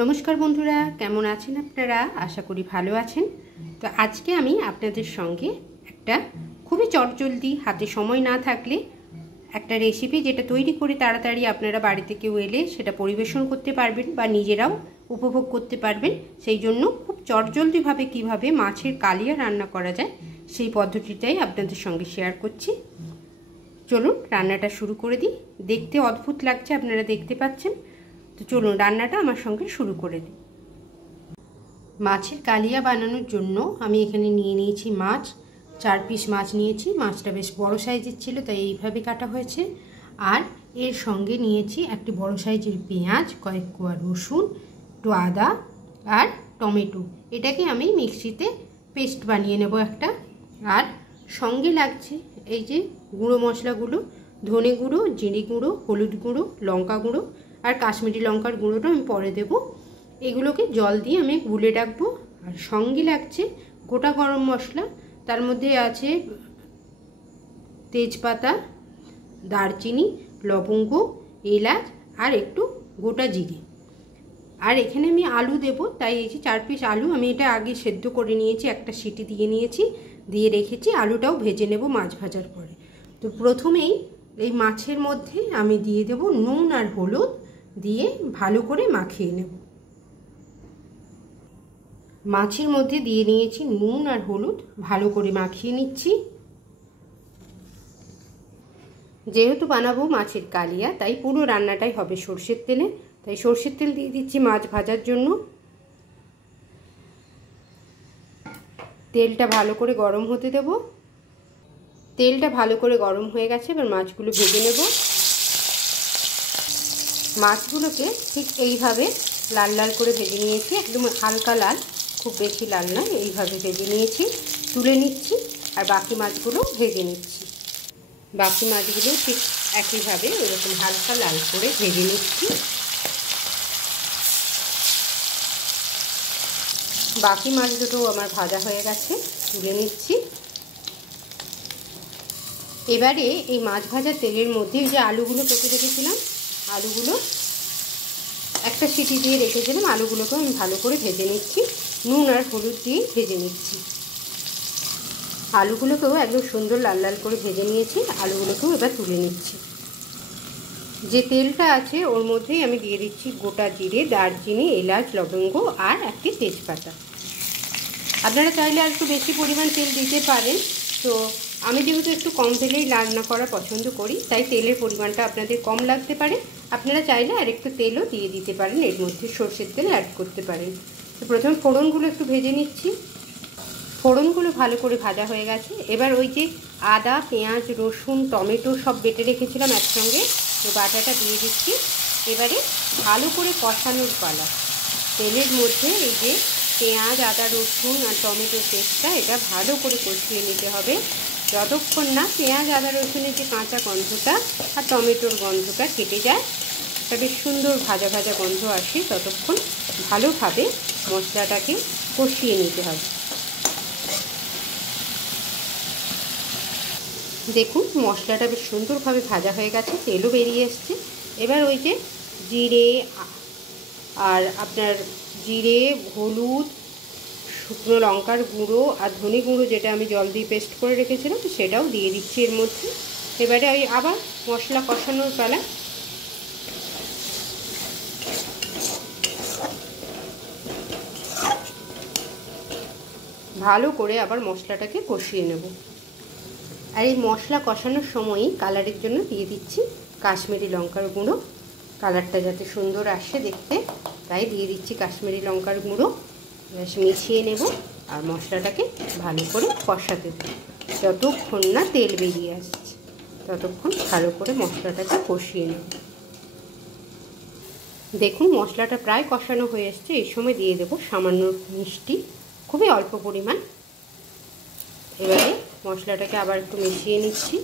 নমস্কার বন্ধুরা, কেমন আছেন আপনারা? আশা করি ভালো আছেন। তো আজকে আমি আপনাদের সঙ্গে একটা খুবই চটজলদি, হাতে সময় না থাকলে একটা রেসিপি যেটা তৈরি করে তাড়াতাড়ি আপনারা বাড়িতে কেউ এলে সেটা পরিবেশন করতে পারবেন বা নিজেরাও উপভোগ করতে পারবেন। সেই জন্য খুব চটজলদিভাবে কিভাবে মাছের কালিয়া রান্না করা যায় সেই পদ্ধতিটাই আপনাদের সঙ্গে শেয়ার করছি। চলুন রান্নাটা শুরু করে দিই। দেখতে অদ্ভুত লাগছে, আপনারা দেখতে পাচ্ছেন। তো চলুন রান্নাটা আমার সঙ্গে শুরু করে দিই। মাছের কালিয়া বানানোর জন্য আমি এখানে নিয়ে নিয়েছি মাছ, 4 পিস মাছ নিয়েছি। মাছটা বেশ বড় সাইজের ছিল, তাই এইভাবে কাটা হয়েছে। আর এর সঙ্গে নিয়েছি একটি বড় সাইজের পেঁয়াজ, কয়েক কোয়া রসুন, একটু আদা আর টমেটো। এটাকে আমি মিক্সিতে পেস্ট বানিয়ে নেব একটা। আর সঙ্গে লাগছে এই যে গুঁড়ো মশলাগুলো, ধনে গুঁড়ো, জিরে গুঁড়ো, হলুদ গুঁড়ো, লঙ্কা গুঁড়ো আর কাশ্মীরি লঙ্কার গুঁড়োটা আমি পরে দেব। এগুলোকে জল দিয়ে আমি গুলে রাখবো। আর সঙ্গে লাগছে গোটা গরম মশলা, তার মধ্যে আছে তেজপাতা, দারচিনি, লবঙ্গ, এলাচ আর একটু গোটা জিরে। আর এখানে আমি আলু দেব, তাই এই যে 4 পিস আলু আমি এটা আগে সেদ্ধ করে নিয়েছি, একটা সিটি দিয়ে নিয়েছি, দিয়ে রেখেছি। আলুটাও ভেজে নেব মাছ ভাজার পরে। তো প্রথমেই এই মাছের মধ্যে আমি দিয়ে দেব নুন আর হলুদ, দিয়ে ভালো করে মাখিয়ে নেব। মাছের মধ্যে দিয়ে নিয়েছি নুন আর হলুদ, ভালো করে মাখিয়ে নিচ্ছি। যেহেতু বানাবো মাছের কালিয়া, তাই পুরো রান্নাটাই হবে সর্ষের তেলে, তাই সর্ষের তেল দিয়ে দিচ্ছি মাছ ভাজার জন্য। তেলটা ভালো করে গরম হতে দেব। তেলটা ভালো করে গরম হয়ে গেছে, এবার মাছগুলো ভেজে নেব। মাছগুলোকে ঠিক এইভাবে লাল লাল করে ভেজে নিয়েছি, একদম হালকা লাল, খুব বেশি লাল নয়, এইভাবে ভেজে নিয়েছি। তুলে নিচ্ছি আর বাকি মাছগুলো ভেজে নিচ্ছি। বাকি মাছগুলো ঠিক একইভাবে এরকম হালকা লাল করে ভেজে নিচ্ছি। বাকি মাছ দুটো আমার ভাজা হয়ে গেছে, তুলে নিচ্ছি। এবারে এই মাছ ভাজার তেলের মধ্যে যে আলুগুলো কেটে রেখেছিলাম, আলুগুলো একটা সিটি দিয়ে রেখেছিলাম, আলুগুলোকেও আমি ভালো করে ভেজে নিচ্ছি। নুন আর হলুদ দিয়ে ভেজে নিচ্ছি। আলুগুলোকেও একদম সুন্দর লাল লাল করে ভেজে নিয়েছি। আলুগুলোকেও এবার তুলে নিচ্ছি। যে তেলটা আছে ওর মধ্যেই আমি দিয়ে দিচ্ছি গোটা জিরে, দারচিনি, এলাচ, লবঙ্গ আর একটি তেজপাতা। আপনারা চাইলে আর একটু বেশি পরিমাণ তেল দিতে পারেন। তো আমি যেহেতু একটু কম তেলেই রান্না করা পছন্দ করি, তাই তেলের পরিমাণটা আপনাদের কম লাগতে পারে। আপনারা চাইলে আর একটু তেলও দিয়ে দিতে পারেন, এর মধ্যে সর্ষের তেল অ্যাড করতে পারেন। তো প্রথমে ফোড়নগুলো একটু ভেজে নিচ্ছি। ফোড়নগুলো ভালো করে ভাজা হয়ে গেছে। এবার ওই যে আদা, পেঁয়াজ, রসুন, টমেটো সব বেটে রেখেছিলাম একসঙ্গে, তো বাটাটা দিয়ে দিচ্ছি। এবারে ভালো করে কষানোর পালা। তেলের মধ্যে এই যে পেঁয়াজ, আদা, রসুন আর টমেটোর পেস্টটা, এটা ভালো করে কষিয়ে নিতে হবে যতক্ষণ না পেঁয়াজ, আদা, রসুনের যে কাঁচা গন্ধটা আর টমেটোর গন্ধটা কেটে যায়, একটা বেশ সুন্দর ভাজা ভাজা গন্ধ আসে, ততক্ষণ ভালোভাবে মশলাটাকে কষিয়ে নিতে হবে। দেখুন মশলাটা বেশ সুন্দরভাবে ভাজা হয়ে গেছে, তেলও বেরিয়ে এসছে। এবার ওই যে জিরে আর আপনার জিরে, হলুদ, শুকনো লঙ্কার গুঁড়ো আর ধনে গুঁড়ো, যেটা আমি জল দিয়ে পেস্ট করে রেখেছিলাম, সেটাও দিয়ে দিচ্ছি এর মধ্যে। এবারে ওই আবার মশলা কষানোর পালা। ভালো করে আবার মশলাটাকে কষিয়ে নেব। আর এই মশলা কষানোর সময়ই কালারের জন্য দিয়ে দিচ্ছি কাশ্মীরি লঙ্কার গুঁড়ো, কালারটা যাতে সুন্দর আসে দেখতে, তাই দিয়ে দিচ্ছি কাশ্মীরি লঙ্কার গুঁড়ো। মিশিয়ে নেব আর মশলাটাকে ভালো করে কষাতে দেব যতক্ষণ না তেল বেরিয়ে আসছে, ততক্ষণ ভালো করে মশলাটাকে কষিয়ে নেব। দেখুন মশলাটা প্রায় কষানো হয়ে আসছে। এই সময় দিয়ে দেব সামান্য মিষ্টি, খুবই অল্প পরিমাণ। এবারে মশলাটাকে আবার একটু মিশিয়ে নিচ্ছি।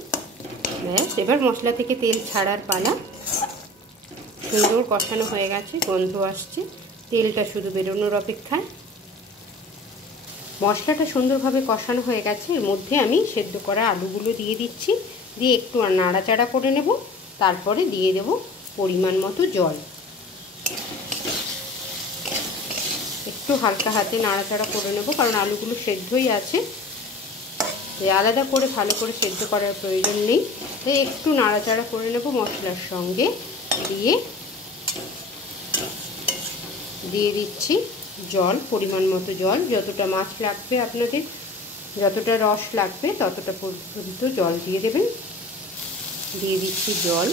ব্যাস, এবার মশলা থেকে তেল ছাড়ার পালা। সুন্দর কষানো হয়ে গেছে, গন্ধ আসছে, তেলটা শুধু বেরোনোর অপেক্ষায়। মশলাটা সুন্দরভাবে কষানো হয়ে গেছে। এর মধ্যে আমি সেদ্ধ করা আলুগুলো দিয়ে দিচ্ছি, দিয়ে একটু নাড়াচাড়া করে নেব। তারপরে দিয়ে দেব পরিমাণ মতো জল। একটু হালকা হাতে নাড়াচাড়া করে নেব, কারণ আলুগুলো সেদ্ধই আছে, আলাদা করে ভালো করে সেদ্ধ করার প্রয়োজন নেই। তাই একটু নাড়াচাড়া করে নেব মশলার সঙ্গে। দিয়ে দিচ্ছি জল, পরিমাণ মতো জল, যতটা মাছ লাগবে আপনাদের, যতটা রস লাগবে ততটা পর্যন্ত জল দিয়ে দেবেন। দিয়ে দিচ্ছি জল।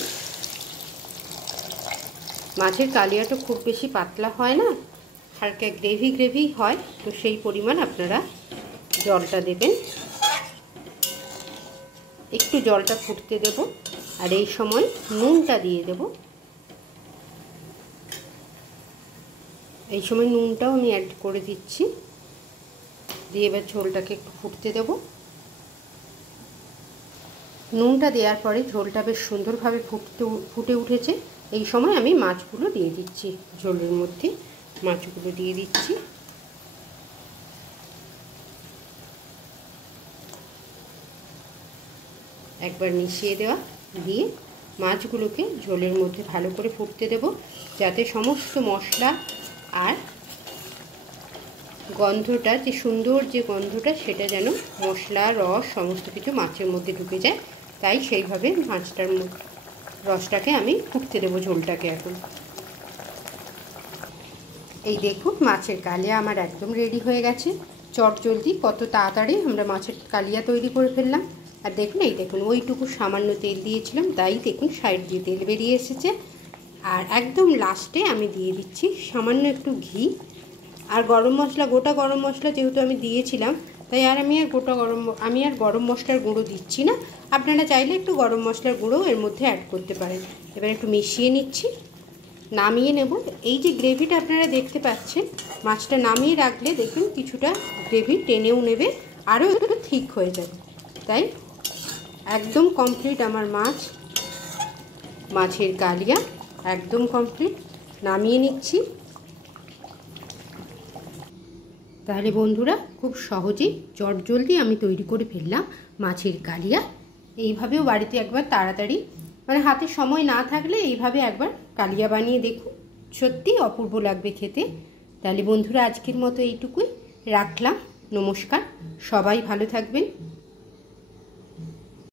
মাছের কালিয়াটা খুব বেশি পাতলা হয় না, হালকা গ্রেভি গ্রেভি হয়, তো সেই পরিমাণ আপনারা জলটা দেবেন। একটু জলটা ফুটতে দেব, আর এই সময় নুনটা দিয়ে দেব। এই সময় নুনটাও আমি অ্যাড করে দিচ্ছি। দিয়ে এবার ঝোলটাকে একটু ফুটতে দেব। নুনটা দেওয়ার পরে ঝোলটা বেশ সুন্দরভাবে ফুটে উঠেছে। এই সময় আমি মাছগুলো দিয়ে দিচ্ছি, ঝোলের মধ্যে মাছগুলো দিয়ে দিচ্ছি। একবার মিশিয়ে দেওয়া, দিয়ে মাছগুলোকে ঝোলের মধ্যে ভালো করে ফুটতে দেব, যাতে সমস্ত মশলা আর গন্ধটা, যে সুন্দর যে গন্ধটা, সেটা যেন মশলা রস সমস্ত কিছু মাছের মধ্যে ঢুকে যায়। তাই সেইভাবে মাছটার রসটাকে আমি ফুটতে দেবো, ঝোলটাকে। এখন এই দেখুন মাছের কালিয়া আমার একদম রেডি হয়ে গেছে। চটজলদি কত তাড়াতাড়ি আমরা মাছের কালিয়া তৈরি করে ফেললাম। আর দেখুন, এই দেখুন ওইটুকু সামান্য তেল দিয়েছিলাম, তাই দেখুন সাইড দিয়ে তেল বেরিয়ে এসেছে। আর একদম লাস্টে আমি দিয়ে দিচ্ছি সামান্য একটু ঘি আর গরম মশলা, গোটা গরম মশলা যেহেতু আমি দিয়েছিলাম, তাই আমি আর গরম মশলার গুঁড়ো দিচ্ছি না। আপনারা চাইলে একটু গরম মশলার গুঁড়ো এর মধ্যে অ্যাড করতে পারেন। এবার একটু মিশিয়ে নিচ্ছি, নামিয়ে নেব। এই যে গ্রেভিটা আপনারা দেখতে পাচ্ছেন, মাছটা নামিয়ে রাখলে দেখুন কিছুটা গ্রেভি টেনেও নেবে, আরও একটু ঠিক হয়ে যাবে। তাই একদম কমপ্লিট আমার মাছের কালিয়া একদম কমপ্লিট। নামিয়ে নিচ্ছি। তাহলে বন্ধুরা, খুব সহজেই চটজলদি আমি তৈরি করে ফেললাম মাছের কালিয়া। এইভাবেও বাড়িতে একবার তাড়াতাড়ি, মানে হাতে সময় না থাকলে এইভাবে একবার কালিয়া বানিয়ে দেখুন, সত্যি অপূর্ব লাগবে খেতে। তাহলে বন্ধুরা, আজকের মতো এইটুকুই রাখলাম। নমস্কার, সবাই ভালো থাকবেন।